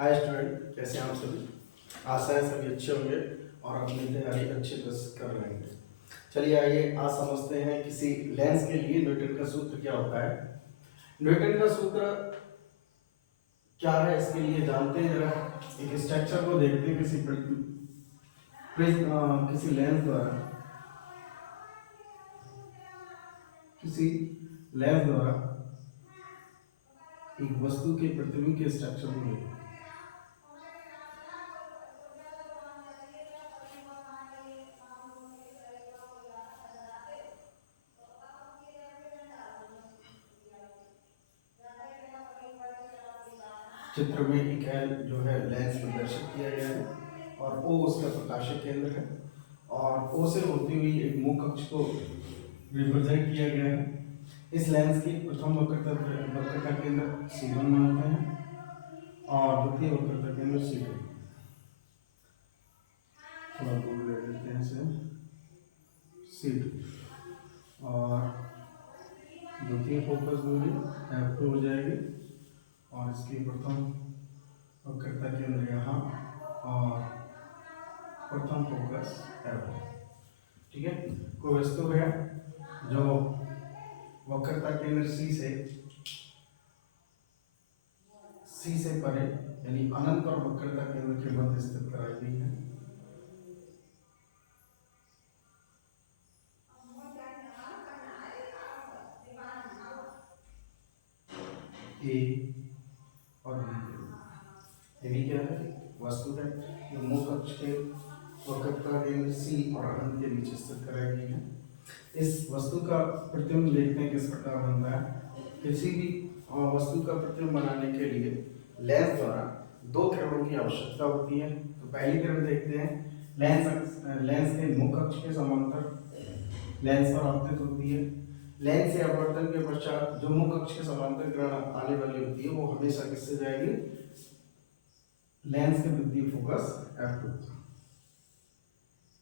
Hi student, कैसे हैं आप सभी। आशा है सभी अच्छे होंगे और अपनी तैयारी अच्छे से कर रहे हैं। चलिए आइए आज समझते हैं किसी लेंस के लिए न्यूटन का सूत्र क्या होता है। न्यूटन का सूत्र क्या है इसके लिए जानते हैं। जरा एक स्ट्रक्चर को देखते हैं किसी लेंस द्वारा किसी लेंस द्वारा एक वस्तु के प्रतिबिंब के स्ट्रक्चर को देखते हैं। चित्र में एक जो है लेंस प्रदर्शित किया गया है और ओ उसका प्रकाशक केंद्र है और ओ से होती हुई एक मुख अक्ष को रिप्रेजेंट किया गया है। इस लेंस की प्रथम वक्रता केंद्र C1 मानते हैं और द्वितीय वक्रता केंद्र C2। थोड़ा दूर ले लेते हैं इसे, C2 और द्वितीय फोकस दूरी F2 हो जाएगी और इसकी प्रथम वक्रता केंद्र यहाँ और प्रथम फोकस F1। ठीक है, कोई वस्तु है जो वक्रता केंद्र C से परे यानी अनंत और वक्रता केंद्र के मध्य स्थित कराई गई है। ए और बी के बीच। ये भी क्या है, वस्तु है जो मुख अक्ष के वक्रता केंद्र C और अनंत के बीच स्थित कराई गई है। इस वस्तु का प्रतिबिंब देखते हैं किस प्रकार बनता है। किसी भी वस्तु का प्रतिबिंब बनाने के लिए लेंस द्वारा दो किरणों की आवश्यकता होती है। तो पहली किरण देखते हैं, लेंस के मुख अक्ष के समांतर लेंस पर आपतित होती है। लेंस से अपवर्तन के पश्चात जो मुख अक्ष के समांतर किरण आने वाली होती है वो हमेशा किससे जाएगी, लेंस के द्वितीय फोकस F2,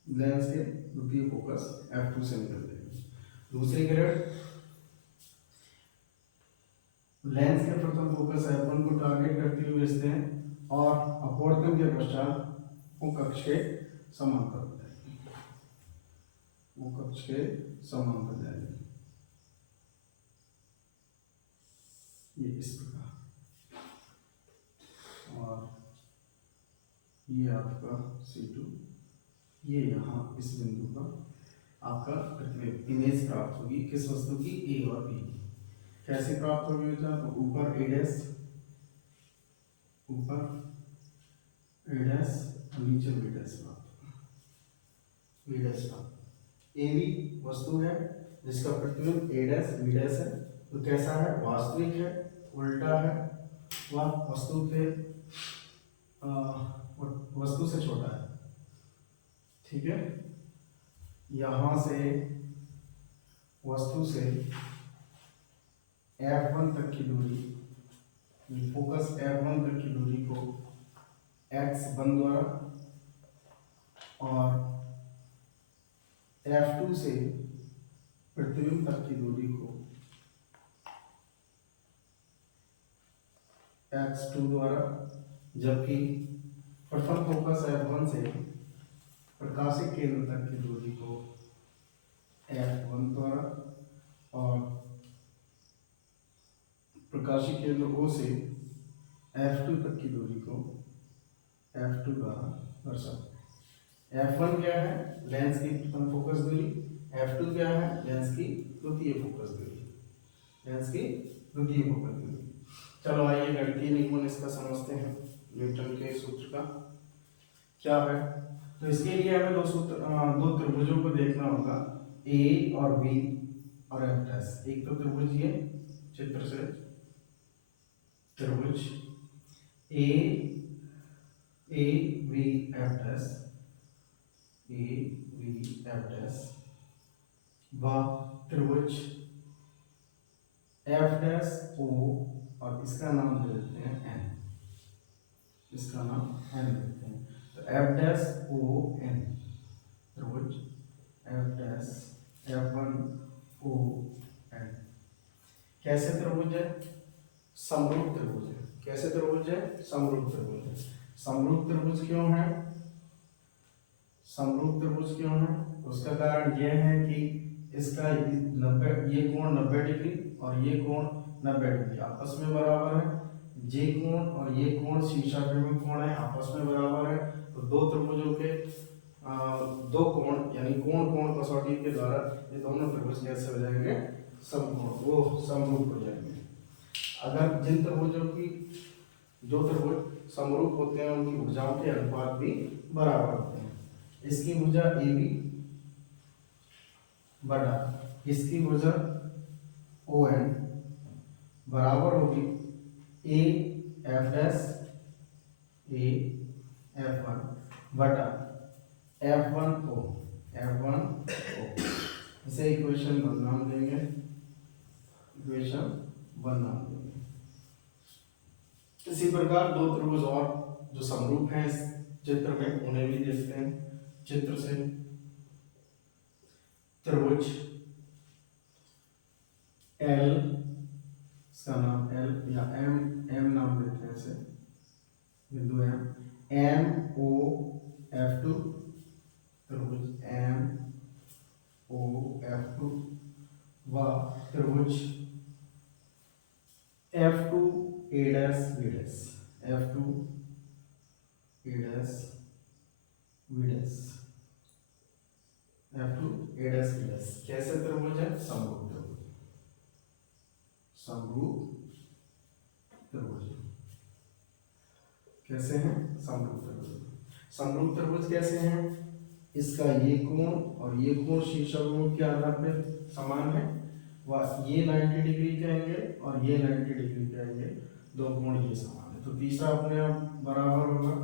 लेंस के द्वितीय फोकस F2 से निकल जाएगी। दूसरी किरण लेंस के प्रथम फोकस F1 को टारगेट करते हुए भेजते हैं और अपवर्तन के पश्चात मुख अक्ष के समांतर हो जाएगी, मुख अक्ष के समांतर जाएगी। ये इस प्रकार और ये आपका C2, ये यहाँ इस बिंदु पर आपका प्रतिबिंब इमेज प्राप्त होगी किस वस्तु की, ए और बी। कैसे प्राप्त होगी बेटा, तो ऊपर A डैश, ऊपर A डैश और नीचे B डैश प्राप्त, B डैश प्राप्त। ए भी वस्तु है जिसका प्रतिबिंब A डैश B डैश है। तो कैसा है, वास्तविक है, उल्टा है, वह वस्तु से छोटा है। ठीक है, यहां से वस्तु से F1 तक की दूरी, फोकस F1 तक की दूरी को x1 द्वारा और F2 से प्रतिबिंब तक की दूरी को x2 द्वारा, जबकि प्रथम फोकस F1 से प्रकाशिक केंद्र तक की दूरी को F1 द्वारा और प्रकाशिक केंद्र O से F2 तक की दूरी को F2 द्वारा दर्शाते हैं। F1 क्या है, लेंस की प्रथम फोकस दूरी, F2 क्या है, लेंस की द्वितीय फोकस दूरी, लेंस की द्वितीय फोकस दूरी। चलो आइए गणितीय निरूपण इसका समझते हैं। न्यूटन के सूत्र का क्या है, तो इसके लिए हमें दो त्रिभुजों को देखना होगा, A और B और F डैश। एक तो त्रिभुज ये चित्र से त्रिभुज A B F dash, A B F dash व त्रिभुज F डैश O और इसका नाम दे देते हैं N, इसका नाम N देते हैं। तो F डैश O N त्रिभुज F dash F1 O N कैसे त्रिभुज है, समरूप त्रिभुज है। कैसे त्रिभुज है? समरूप त्रिभुज है। समरूप त्रिभुज क्यों है? समरूप त्रिभुज क्यों है? उसका कारण यह है कि इसका 90 ये कोण 90 डिग्री और ये कोण 90 डिग्री आपस में बराबर है। जे कोण और ये कोण शीर्षाभिमुख कोण है, आपस में बराबर है। तो दो त्रिभुजों के दो कोण यानी कोण कोण कसौटी के द्वारा ये दोनों त्रिभुज कैसे हो जाएंगे? समकोण, वो समरूप हो जाएंगे। अगर जिन त्रिभुजों की जो त्रिभुज समरूप होते हैं उनकी भुजाओं के अनुपात भी बराबर होते हैं। इसकी भुजा ए बी बटा इसकी भुजा ओ एन बराबर होगी ए एफ वन बटा F1 O। इसे इक्वेशन 1 नाम देंगे, इक्वेशन 1 नाम देंगे। इसी प्रकार दो त्रिभुज और जो समरूप हैं इस चित्र में उन्हें भी देखते हैं। चित्र से त्रिभुज L, इसका नाम L या M नाम देते हैं इसे, बिंदु MOF2, त्रिभुज MOF2 व त्रिभुज F2A', कैसे त्रिभुज है? समरूप त्रिभुज। समरूप त्रिभुज कैसे हैं? समरूप त्रिभुज। समरूप त्रिभुज कैसे हैं? इसका ये कोण और ये कोण शीर्षाभिमुख के आधार पर समान है, व ये 90 डिग्री के एंगल और ये 90 डिग्री के एंगल, दो कोण ये समान है। तो तीसरा अपने आप बराबर होगा,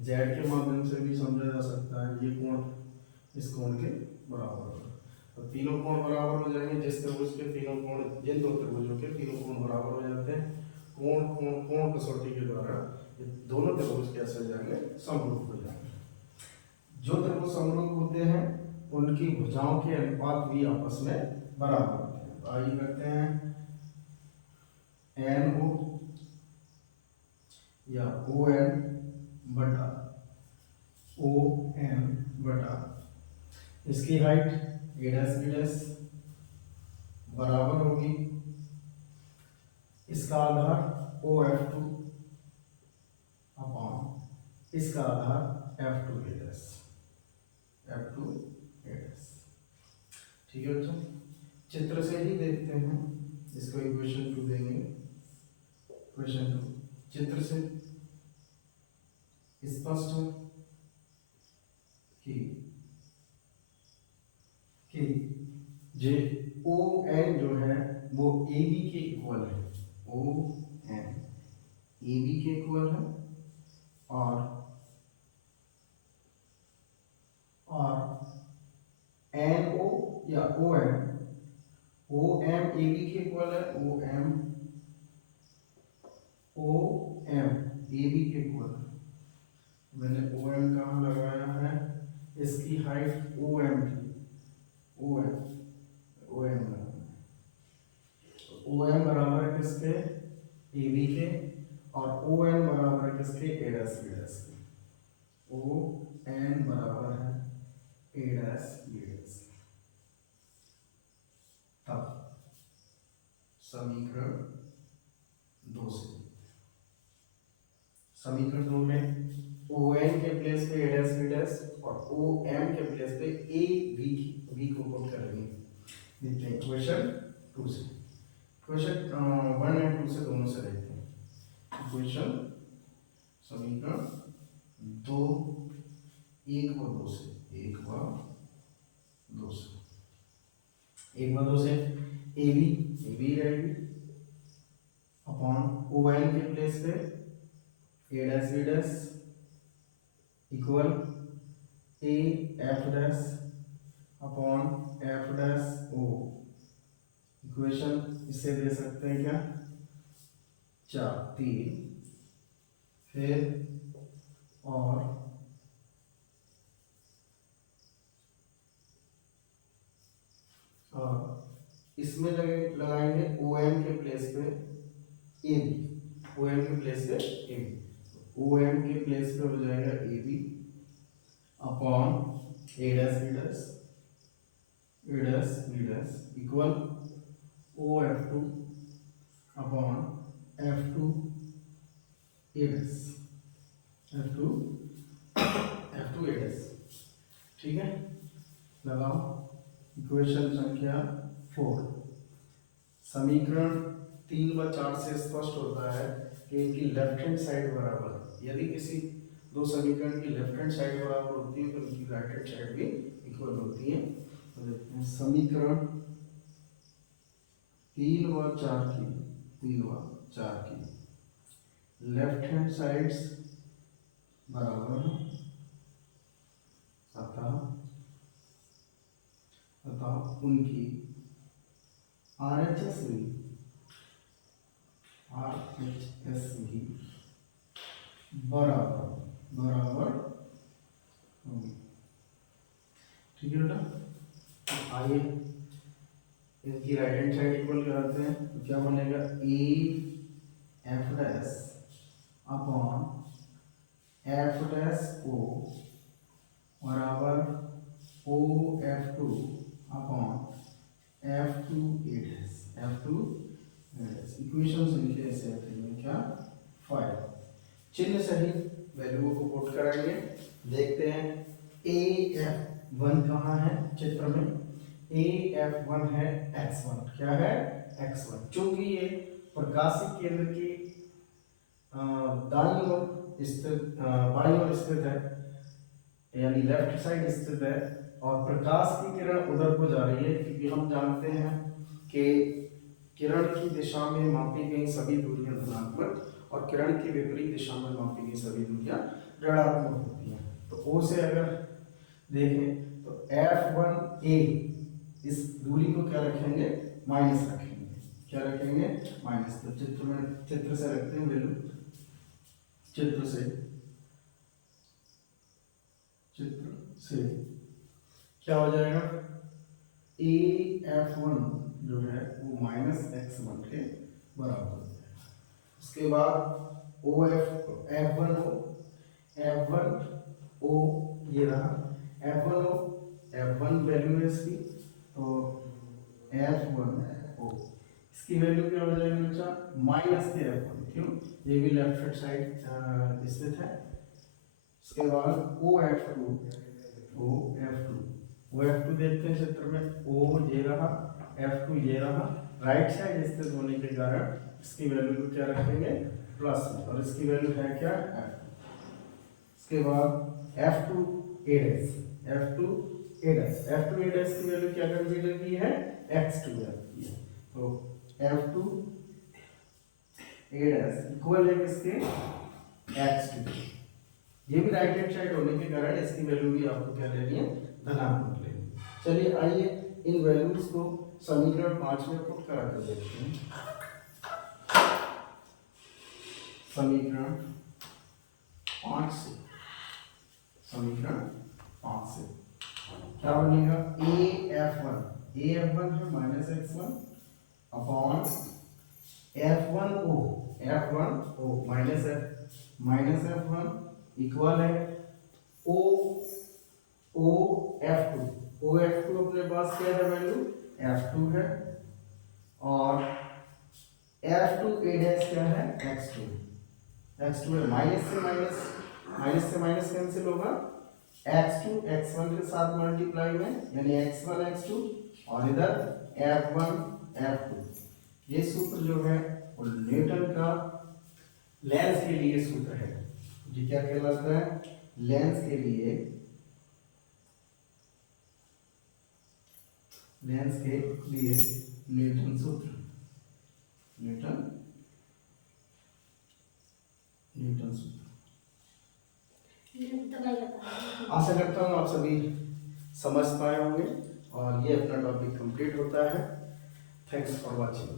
जेड के माध्यम से भी समझा जा सकता है, ये कोण इस कोण के बराबर होगा। तो तीनों कोण बराबर हो जाएंगे। जिस त्रिभुज के तीनों कोण, जिन दो त्रिभुजों के तीनों कोण बराबर हो जाते हैं, कोण कोण कोण कसौटी के द्वारा ये दोनों त्रिभुज कैसे हो जाएंगे? समरूप हो जाएंगे। जो त्रिभुज समरूप होते हैं उनकी भुजाओं के अनुपात भी आपस में बराबर होते हैं। तो आइए करते हैं NO या ON बटा OM बटा इसकी हाइट A' बराबर होगी इसका आधार OF2 अपॉन इसका आधार F2A'। ठीक है बच्चों, चित्र से ही देखते हैं, इसको इक्वेशन 2 देंगे। इक्वेशन 2 चित्र से स्पष्ट है कि जे ON जो है वो AB के इक्वल है, ON AB के इक्वल है, और NO या OM AB के इक्वल है, OM AB के इक्वल है। मैंने OM कहाँ लगाया है? इसकी हाइट OM बराबर है किसके? AB के, और ON बराबर है किसके? A' के। ON बराबर है A'। तब समीकरण 2 से, समीकरण 2 में ON के प्लेस पे A' और OM के प्लेस पे AB को पुट करेंगे। देखते हैं क्वेश्चन 2 से, क्वेश्चन 1 एंड 2 से दोनों से देखते हैं। क्वेश्चन समीकरण 2 1 व 2 से, 1 व 2 से AB रहेगी अपॉन ON के प्लेस पे A' equal AF' upon F'। Equation इससे दे सकते हैं क्या? 3 फिर और इसमें लगाएंगे OM के प्लेस पे AB। ओ एम के प्लेस पे ए बी, ओ एम के प्लेस पे हो जाएगा A B upon A dash B dash, A dash B dash equal O F two upon F two A dash, F two A dash. ठीक है, लगाओ equation संख्या 4। समीकरण 3 व 4 से स्पष्ट होता है कि इनकी लेफ्ट हैंड साइड बराबर है। यदि किसी दो समीकरण की लेफ्ट हैंड साइड बराबर होती है तो उनकी राइट हैंड साइड भी इक्वल होती है। तो देखते हैं समीकरण 3 व 4 की लेफ्ट हैंड साइड्स बराबर है, अतः उनकी RHS भी बराबर होगी। ठीक है बेटा, आइए इनकी राइट हैंड साइड इक्वल कराते हैं। तो क्या बनेगा, A F dash upon F dash O बराबर O F two upon F two A dash, F two A dash. Equation इनके ऐसे आते हैं क्या, 5। चिन्ह सहित वैल्यू को पुट करेंगे। देखते हैं ए एफ वन कहाँ है चित्र में, ए एफ वन है एक्स वन, क्या है एक्स वन। चूंकि ये प्रकाशिक केंद्र की दाईं ओर स्थित, बाईं ओर स्थित है, यानी लेफ्ट साइड स्थित है, और प्रकाश की किरण उधर को जा रही है, क्योंकि हम जानते हैं कि किरण की दिशा में मापी गई सभी दूरियां धनात्मक और किरण की विपरीत दिशा में मापी गई सभी दूरियां ऋणात्मक होती हैं। तो ओ से अगर देखें तो F1A इस दूरी को क्या रखेंगे, माइनस रखेंगे। क्या रखेंगे, माइनस। तो चित्र से रखते हैं वैल्यू, चित्र से क्या हो जाएगा, ए एफ वन जो है वो माइनस एक्स वन के बराबर हो जाएगा। उसके बाद ओ एफ वन ओ ये रहा एफ वन ओ, एफ वन वैल्यू है इसकी, तो एफ वन ओ इसकी वैल्यू क्या हो जाएगी बच्चा, माइनस के एफ वन। क्यों, ये भी लेफ्ट साइड स्थित है। उसके बाद ओ एफ टू देखते हैं चित्र में, ओ ये रहा, एफ टू ये रहा, राइट साइड स्थित होने के कारण इसकी वैल्यू को क्या रखेंगे, प्लस में, और इसकी वैल्यू है क्या, एफ टू। इसके बाद एफ टू ए डैश की वैल्यू क्या कंसीडर की है, एक्स टू की है। तो F two A dash equal है किसके, एक्स टू। ये भी राइट हैंड साइड होने के कारण इसकी वैल्यू भी आपको क्या लेनी है, धनात्मक लेनी है। चलिए आइए इन वैल्यूज को समीकरण 5 में पुट करा कर देखते हैं। समीकरण 5 से क्या बनेगा, ए एफ वन है minus x one upon F one O minus F one equal है ओ एफ टू अपने पास क्या है वैल्यू, एफ टू है, और एफ टू ए डैश क्या है, एक्स टू है। माइनस से माइनस कैंसिल होगा, एक्स टू एक्स वन के साथ मल्टीप्लाई में, यानी एक्स वन एक्स टू, और इधर एफ वन एफ टू। ये सूत्र जो है वो न्यूटन का लेंस के लिए सूत्र है। ये क्या कहलाता है, लेंस के लिए न्यूटन सूत्र, आशा करता हूँ आप सभी समझ पाए होंगे, और ये अपना टॉपिक कंप्लीट होता है। Thanks for watching.